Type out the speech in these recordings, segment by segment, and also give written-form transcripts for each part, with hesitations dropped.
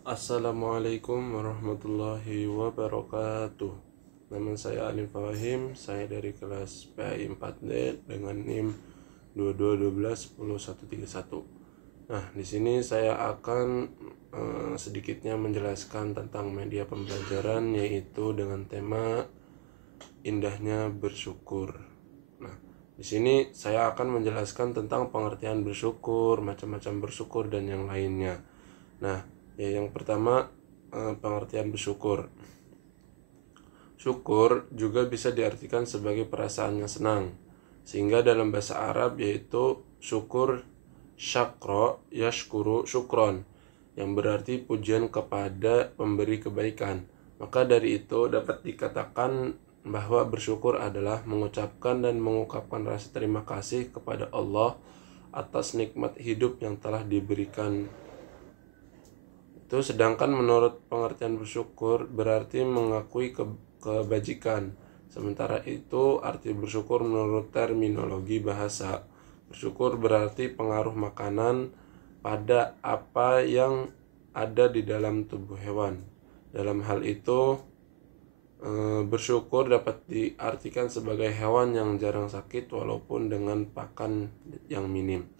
Assalamualaikum warahmatullahi wabarakatuh. Nama saya Alif Fahim, saya dari kelas PAI 4D dengan NIM 2212101131. Nah, di sini saya akan sedikitnya menjelaskan tentang media pembelajaran, yaitu dengan tema indahnya bersyukur. Nah, di sini saya akan menjelaskan tentang pengertian bersyukur, macam-macam bersyukur dan yang lainnya. Nah, yang pertama, pengertian bersyukur. Syukur juga bisa diartikan sebagai perasaan yang senang, sehingga dalam bahasa Arab yaitu syukur syakro yashkuru syukron, yang berarti pujian kepada pemberi kebaikan. Maka dari itu dapat dikatakan bahwa bersyukur adalah mengucapkan dan mengungkapkan rasa terima kasih kepada Allah atas nikmat hidup yang telah diberikan. Sedangkan menurut pengertian bersyukur berarti mengakui kebajikan. Sementara itu arti bersyukur menurut terminologi bahasa, bersyukur berarti pengaruh makanan pada apa yang ada di dalam tubuh hewan. Dalam hal itu bersyukur dapat diartikan sebagai hewan yang jarang sakit walaupun dengan pakan yang minim.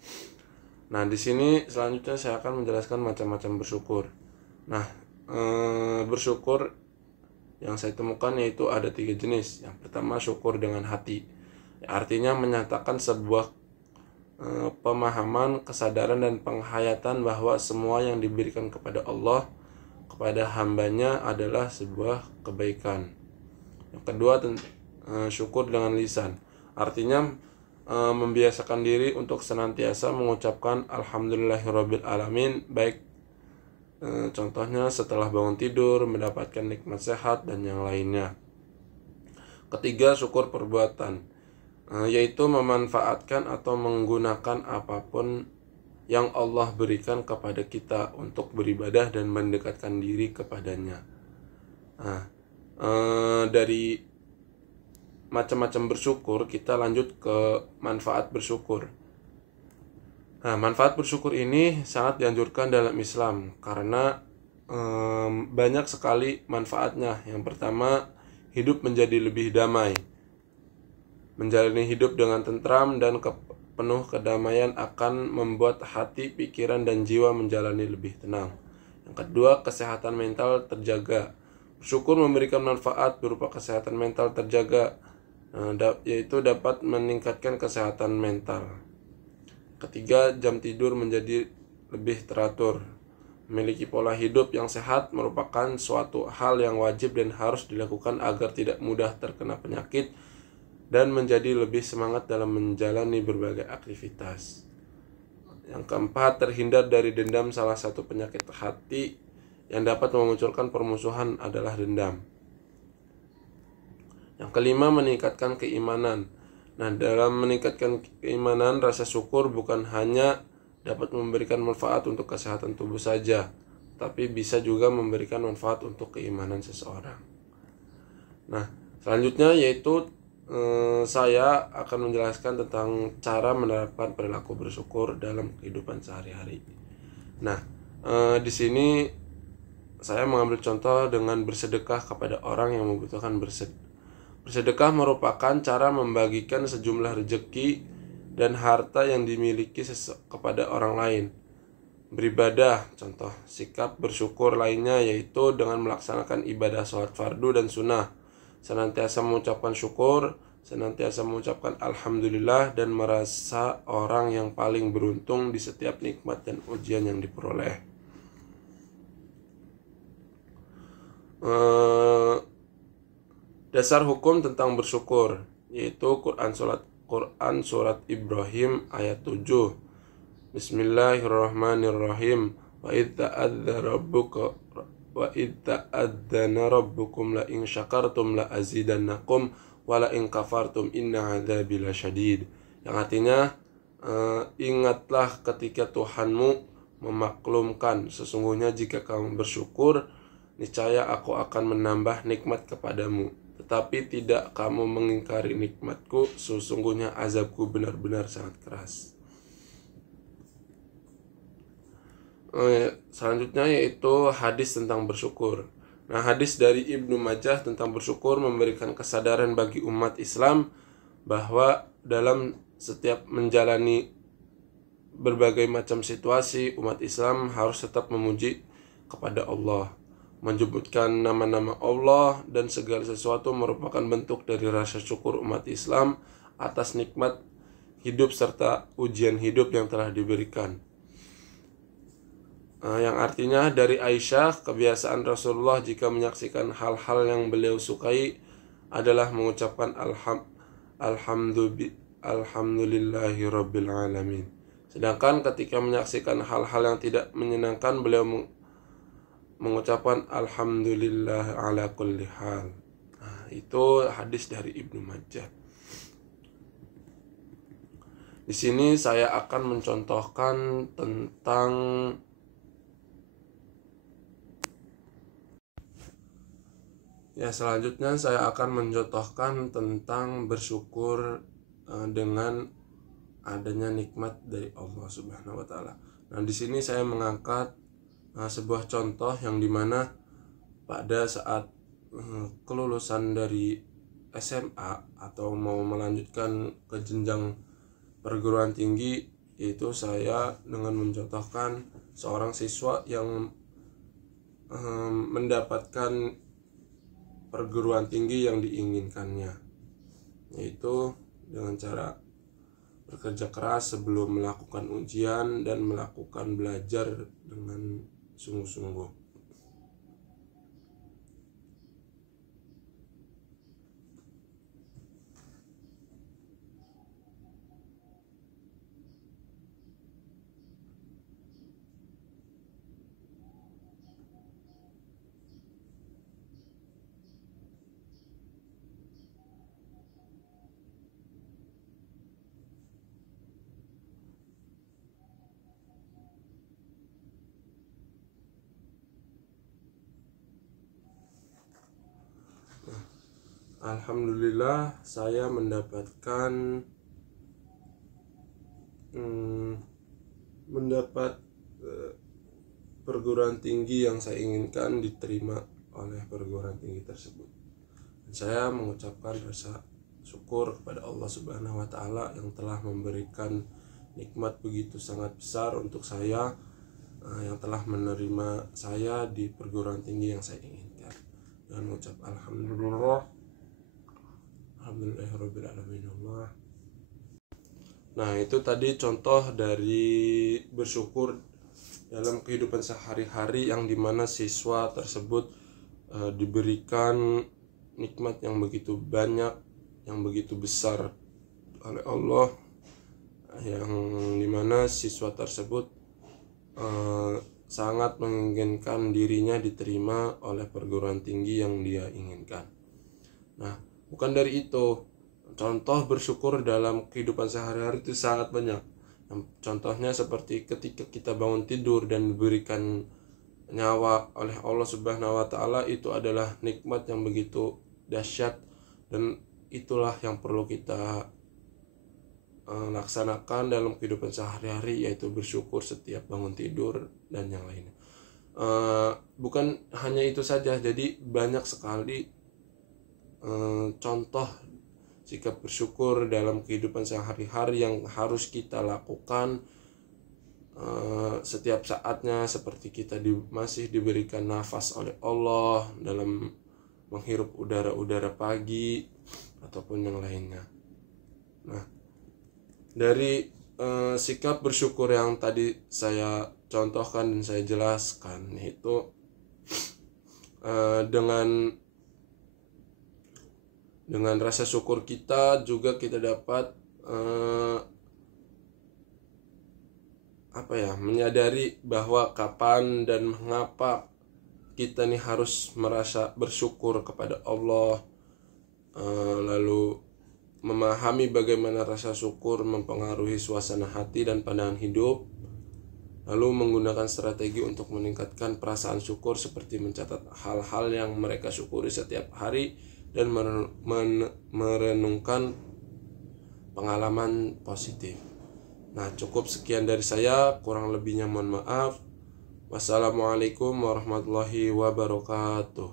Nah, di sini selanjutnya saya akan menjelaskan macam-macam bersyukur. Nah, bersyukur yang saya temukan yaitu ada 3 jenis. Yang pertama, syukur dengan hati, artinya menyatakan sebuah pemahaman, kesadaran dan penghayatan bahwa semua yang diberikan kepada Allah kepada hambanya adalah sebuah kebaikan. Yang kedua, syukur dengan lisan, artinya membiasakan diri untuk senantiasa mengucapkan alhamdulillahirabbil alamin, baik contohnya setelah bangun tidur, mendapatkan nikmat sehat, dan yang lainnya. Ketiga, syukur perbuatan, yaitu memanfaatkan atau menggunakan apapun yang Allah berikan kepada kita untuk beribadah dan mendekatkan diri kepadanya. Nah, dari macam-macam bersyukur, kita lanjut ke manfaat bersyukur. Nah, manfaat bersyukur ini sangat dianjurkan dalam Islam karena banyak sekali manfaatnya. Yang pertama, hidup menjadi lebih damai. Menjalani hidup dengan tentram dan penuh kedamaian akan membuat hati, pikiran, dan jiwa menjalani lebih tenang. Yang kedua, kesehatan mental terjaga. Bersyukur memberikan manfaat berupa kesehatan mental terjaga, yaitu dapat meningkatkan kesehatan mental. Ketiga, jam tidur menjadi lebih teratur. Memiliki pola hidup yang sehat merupakan suatu hal yang wajib dan harus dilakukan agar tidak mudah terkena penyakit dan menjadi lebih semangat dalam menjalani berbagai aktivitas. Yang keempat, terhindar dari dendam. Salah satu penyakit hati yang dapat memunculkan permusuhan adalah dendam. Yang kelima, meningkatkan keimanan. Nah, dalam meningkatkan keimanan, rasa syukur bukan hanya dapat memberikan manfaat untuk kesehatan tubuh saja, tapi bisa juga memberikan manfaat untuk keimanan seseorang. Nah, selanjutnya yaitu saya akan menjelaskan tentang cara menerapkan perilaku bersyukur dalam kehidupan sehari-hari. Nah, di sini saya mengambil contoh dengan bersedekah kepada orang yang membutuhkan. Bersedekah merupakan cara membagikan sejumlah rezeki dan harta yang dimiliki kepada orang lain. Beribadah, contoh sikap bersyukur lainnya yaitu dengan melaksanakan ibadah sholat fardu dan sunnah, senantiasa mengucapkan syukur, senantiasa mengucapkan alhamdulillah, dan merasa orang yang paling beruntung di setiap nikmat dan ujian yang diperoleh. Dasar hukum tentang bersyukur yaitu Quran surat Ibrahim ayat 7. Bismillahirrahmanirrahim. Wa idza adzana rabbukum la in syakartum la azidannakum wa la in kafartum inna adzabi lasyadid. Yang artinya ingatlah ketika Tuhanmu memaklumkan, sesungguhnya jika kamu bersyukur niscaya aku akan menambah nikmat kepadamu. Tetapi tidak kamu mengingkari nikmatku, sesungguhnya azabku benar-benar sangat keras. Selanjutnya yaitu hadis tentang bersyukur. Nah, hadis dari Ibnu Majah tentang bersyukur memberikan kesadaran bagi umat Islam bahwa dalam setiap menjalani berbagai macam situasi, umat Islam harus tetap memuji kepada Allah, menyebutkan nama-nama Allah dan segala sesuatu merupakan bentuk dari rasa syukur umat Islam atas nikmat hidup serta ujian hidup yang telah diberikan. Yang artinya dari Aisyah, kebiasaan Rasulullah jika menyaksikan hal-hal yang beliau sukai adalah mengucapkan alhamdulillahi rabbil alamin. Sedangkan ketika menyaksikan hal-hal yang tidak menyenangkan, beliau mengucapkan alhamdulillah ala kulli hal. Nah, itu hadis dari Ibnu Majah. Di sini saya akan mencontohkan tentang selanjutnya saya akan mencontohkan tentang bersyukur dengan adanya nikmat dari Allah Subhanahu wa taala. Nah, di sini saya mengangkat sebuah contoh yang dimana pada saat kelulusan dari SMA atau mau melanjutkan ke jenjang perguruan tinggi, itu saya dengan mencontohkan seorang siswa yang mendapatkan perguruan tinggi yang diinginkannya, yaitu dengan cara bekerja keras sebelum melakukan ujian dan melakukan belajar dengan sungguh-sungguh. Alhamdulillah, saya mendapatkan perguruan tinggi yang saya inginkan diterima oleh perguruan tinggi tersebut. Dan saya mengucapkan rasa syukur kepada Allah Subhanahu wa taala yang telah memberikan nikmat begitu sangat besar untuk saya, yang telah menerima saya di perguruan tinggi yang saya inginkan. Dan mengucap alhamdulillahirabbil alamin. Nah, itu tadi contoh dari bersyukur dalam kehidupan sehari-hari yang dimana siswa tersebut diberikan nikmat yang begitu banyak, yang begitu besar oleh Allah, yang dimana siswa tersebut sangat menginginkan dirinya diterima oleh perguruan tinggi yang dia inginkan. Nah, bukan dari itu, contoh bersyukur dalam kehidupan sehari-hari itu sangat banyak. Contohnya seperti ketika kita bangun tidur dan diberikan nyawa oleh Allah Subhanahu wa taala, itu adalah nikmat yang begitu dahsyat, dan itulah yang perlu kita laksanakan dalam kehidupan sehari-hari, yaitu bersyukur setiap bangun tidur dan yang lainnya. Bukan hanya itu saja, jadi banyak sekali contoh sikap bersyukur dalam kehidupan sehari-hari yang harus kita lakukan setiap saatnya, seperti kita masih diberikan nafas oleh Allah dalam menghirup udara pagi ataupun yang lainnya. Nah, dari sikap bersyukur yang tadi saya contohkan dan saya jelaskan, itu dengan rasa syukur kita juga kita dapat menyadari bahwa kapan dan mengapa kita nih harus merasa bersyukur kepada Allah, lalu memahami bagaimana rasa syukur mempengaruhi suasana hati dan pandangan hidup, lalu menggunakan strategi untuk meningkatkan perasaan syukur seperti mencatat hal-hal yang mereka syukuri setiap hari dan merenungkan pengalaman positif. Nah, cukup sekian dari saya, kurang lebihnya mohon maaf. Wassalamualaikum warahmatullahi wabarakatuh.